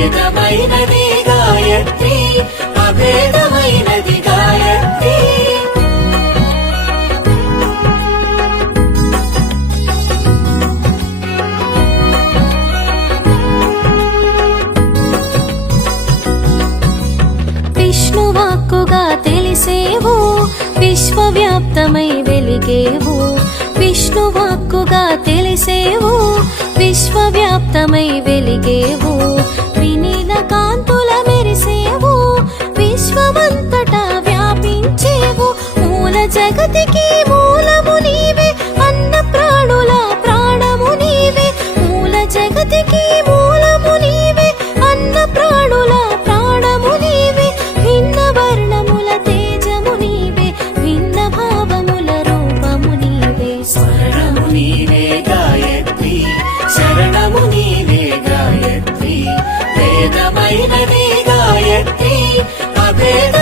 వేదమైనది గాయత్రి అభేదమైనది గాయత్రి. విష్ణువాక్కుగా తెలిసేవు విశ్వవ్యాప్తమై వెలిగేవు. విష్ణువాక్కుగా తెలిసేవు విశ్వవ్యాప్తమై వెలిగేవు. వినీల కాంతుల మెరిసేవు విశ్వమంతటా వ్యాపించేవు. మూల జగతికి మూలము నీవే అన్న ప్రాణుల ప్రాణము నీవే. మూల జగతికి మూలము నీవే అన్న ప్రాణుల ప్రాణము నీవే. భిన్న వర్ణముల తేజము నీవే భిన్న భావముల రూపము నీవే. శరణము నీవే గాయత్రి శరణము నీవే గాయత్రి వేదమైనది గాయత్రి అభేద